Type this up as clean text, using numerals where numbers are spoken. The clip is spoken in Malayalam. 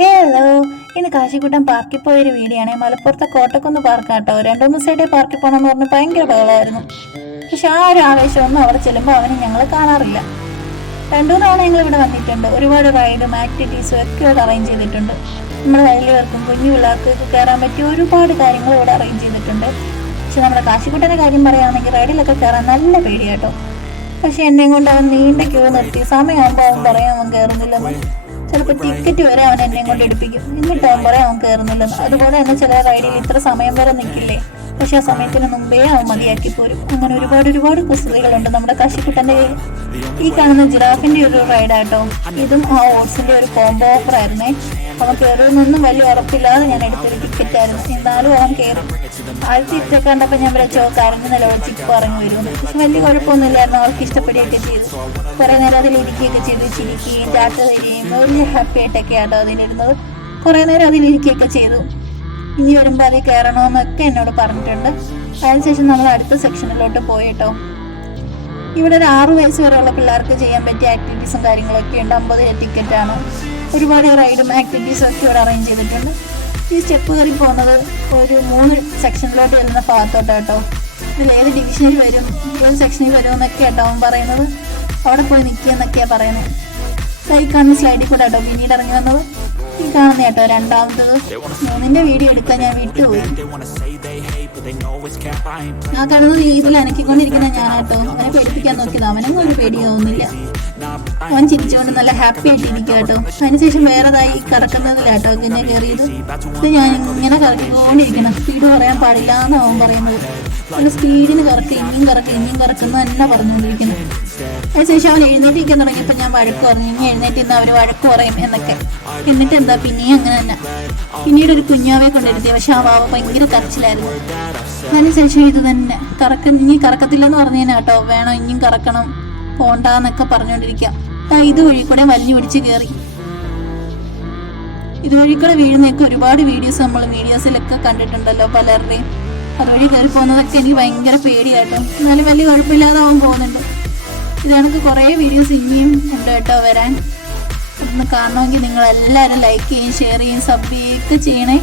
ഹലോ, ഇന്ന് കാശിക്കുട്ടൻ പാർക്കിൽ പോയൊരു വീഡിയോ ആണ്. മലപ്പുറത്തെ കോട്ടക്കുന്ന് പാർക്കാട്ടോ. 2-3 ദിവസമായിട്ട് പാർക്കിൽ പോകണമെന്ന് പറഞ്ഞ് ഭയങ്കര ബഹളമായിരുന്നു. പക്ഷെ ആ ഒരു ആവേശമൊന്നും അവിടെ ചെല്ലുമ്പോൾ അവന് ഞങ്ങൾ കാണാറില്ല. 2-3 തവണ ഞങ്ങൾ ഇവിടെ വന്നിട്ടുണ്ട്. ഒരുപാട് റൈഡും ആക്ടിവിറ്റീസും ഒക്കെ ഇവിടെ അറേഞ്ച് ചെയ്തിട്ടുണ്ട്. നമ്മുടെ വലിയവർക്കും കുഞ്ഞു പിള്ളേർക്കൊക്കെ കയറാൻ പറ്റിയ ഒരുപാട് കാര്യങ്ങൾ ഇവിടെ അറേഞ്ച് ചെയ്തിട്ടുണ്ട്. പക്ഷെ നമ്മുടെ കാശിക്കുട്ടൻ്റെ കാര്യം പറയുകയാണെങ്കിൽ റൈഡിലൊക്കെ കയറാൻ നല്ല പേടിയാട്ടോ. പക്ഷെ എന്നെയും കൊണ്ട് അവൻ നീണ്ട ക്യൂ നിർത്തി. സമയമാകുമ്പോൾ അവൻ പറയാൻ അവൻ കയറുന്നില്ലെന്ന്. ചിലപ്പോൾ ടിക്കറ്റ് വരെ അവൻ എന്നെ കൊണ്ട് എടുപ്പിക്കും. എന്നിട്ട് അവൻ പറയാൻ അവൻ കയറുന്നില്ലെന്ന്. അതുപോലെ തന്നെ ചില റൈഡിൽ ഇത്ര സമയം വരെ നിൽക്കില്ലേ, പക്ഷെ ആ സമയത്തിന് മുമ്പേ അവൻ മതിയാക്കി പോരും. അങ്ങനെ ഒരുപാട് കുസൃതികളുണ്ട് നമ്മുടെ കാശിക്കുട്ടൻ്റെ കയ്യിൽ. ഈ കാണുന്ന ജിറാഫിന്റെ ഒരു റൈഡാട്ടോ. ഇതും ആ ഓട്സിന്റെ ഒരു കോംബോ ഓഫർ ആയിരുന്നേ. അവൻ കയറുന്നൊന്നും വലിയ ഉറപ്പില്ലാതെ ഞാൻ എടുത്തൊരു ടിക്കറ്റ് ആയിരുന്നു. എന്നാലും അവൻ കയറി. ആദ്യത്തെ ഇറ്റ കണ്ടപ്പോൾ ഞാൻ വിളിച്ചോ കരഞ്ഞ് നിലവിളിച്ചിട്ട് പറഞ്ഞു വരുമെന്ന്. പക്ഷെ വലിയ കുഴപ്പമൊന്നുമില്ലായിരുന്നു. അവർക്ക് ഇഷ്ടപ്പെടുകയൊക്കെ ചെയ്തു. കുറെ നേരം അതിൽ ഇരിക്കുകയൊക്കെ ചെയ്ത് ചിരിക്കുകയും ടാറ്റ തരികയും വലിയ ഹാപ്പി ആയിട്ടൊക്കെ ആട്ടോ അതിലിരുന്നത്. കുറെ നേരം അതിലിരിക്കുകയൊക്കെ ചെയ്തു. ഇനി വരുമ്പോൾ അതിൽ കയറണമെന്നൊക്കെ എന്നോട് പറഞ്ഞിട്ടുണ്ട്. അതിനുശേഷം നമ്മൾ അടുത്ത സെക്ഷനിലോട്ട് പോയിട്ടോ. ഇവിടെ ഒരു 6 വയസ്സ് വരെയുള്ള പിള്ളേർക്ക് ചെയ്യാൻ പറ്റിയ ആക്ടിവിറ്റീസും കാര്യങ്ങളൊക്കെ ഉണ്ട്. 50 ടിക്കറ്റാണ്. ഒരുപാട് റൈഡും ആക്ടിവിറ്റീസും ഒക്കെ ഇവിടെ അറേഞ്ച് ചെയ്തിട്ടുണ്ട്. ഈ സ്റ്റെപ്പ് കയറി പോകുന്നത് ഒരു 3 സെക്ഷനിലോട്ട് വരുന്ന ഭാഗത്തോട്ടാട്ടോ. ഇതിൽ ഏത് ഡിവിഷനിൽ വരും, ഏത് സെക്ഷനിൽ വരും എന്നൊക്കെ ആട്ടോ അവൻ പറയുന്നത്. അവിടെ പോയി നിൽക്കുക എന്നൊക്കെയാണ് പറയുന്നത്. ഈ കാണുന്ന സ്ലൈഡിൽ കൂടെ ആട്ടോ പിന്നീട് ഇറങ്ങി വന്നത്. ഈ കാണുന്ന കേട്ടോ രണ്ടാമത്തത്. 3ന്റെ വീഡിയോ എടുക്കാൻ ഞാൻ വിട്ടുപോയി. ആ കാണുന്നത് ഇതിൽ അനക്കിക്കൊണ്ടിരിക്കുന്ന ഞാനാട്ടോ. അവനെ പേടിപ്പിക്കാൻ നോക്കിയത്. അവനൊന്നും ഒരു പേടിയാവുന്നില്ല. അവൻ ചിരിച്ചുകൊണ്ട് നല്ല ഹാപ്പി ആയിട്ട് ഇരിക്കുക കേട്ടോ. അതിനുശേഷം വേറെതായി കറക്കുന്നതിലാട്ടോ ഇതിനെ കയറിയത്. ഇത് ഞാൻ ഇങ്ങനെ കറക്കിക്കൊണ്ടിരിക്കണം. സ്പീഡ് പറയാൻ പാടില്ല എന്ന് അവൻ പറയുന്നത്. നല്ല സ്പീഡിന് കറക്കുക, ഇനിയും കറക്കുന്ന തന്നെ പറഞ്ഞുകൊണ്ടിരിക്കുന്നു. അതിനുശേഷം അവൻ എഴുന്നേറ്റിരിക്കാൻ തുടങ്ങിയപ്പോൾ ഞാൻ വഴക്ക് പറഞ്ഞു. ഇനി എഴുന്നേറ്റ് ഇന്ന് അവർ വഴക്ക് പറയും എന്നൊക്കെ. എന്നിട്ട് എന്താ പിന്നെയും അങ്ങനെ തന്നെ. പിന്നീട് ഒരു കുഞ്ഞാവെ കൊണ്ടിരുത്തി. പക്ഷെ ആ വാവ ഭയങ്കര കരച്ചിലായിരുന്നു. അതിനുശേഷം ഇത് തന്നെ ഇനി കറക്കത്തില്ലെന്ന് പറഞ്ഞേനെ കേട്ടോ. വേണം ഇനിയും കറക്കണം, പോണ്ടെന്നൊക്കെ പറഞ്ഞുകൊണ്ടിരിക്കാം. ഇതുവഴി കൂടെ വലിഞ്ഞു പിടിച്ച് കയറി. ഇതുവഴി കൂടെ വീഴുന്നൊക്കെ ഒരുപാട് വീഡിയോസ് നമ്മൾ മീഡിയാസിലൊക്കെ കണ്ടിട്ടുണ്ടല്ലോ പലരുടെയും. അതുവഴി കയറി പോകുന്നതൊക്കെ എനിക്ക് ഭയങ്കര പേടിയാട്ടോ. എന്നാലും വലിയ കുഴപ്പമില്ലാതെ അവൻ പോകുന്നുണ്ട്. ഇതാണെങ്കിൽ കുറേ വീഡിയോസ് ഇനിയും ഉണ്ട് കേട്ടോ വരാൻ. ഒന്ന് കാണണമെങ്കിൽ നിങ്ങളെല്ലാവരും ലൈക്ക് ചെയ്യും, ഷെയർ ചെയ്യും, സബ് ചെയ്യുകയൊക്കെ ചെയ്യണേ.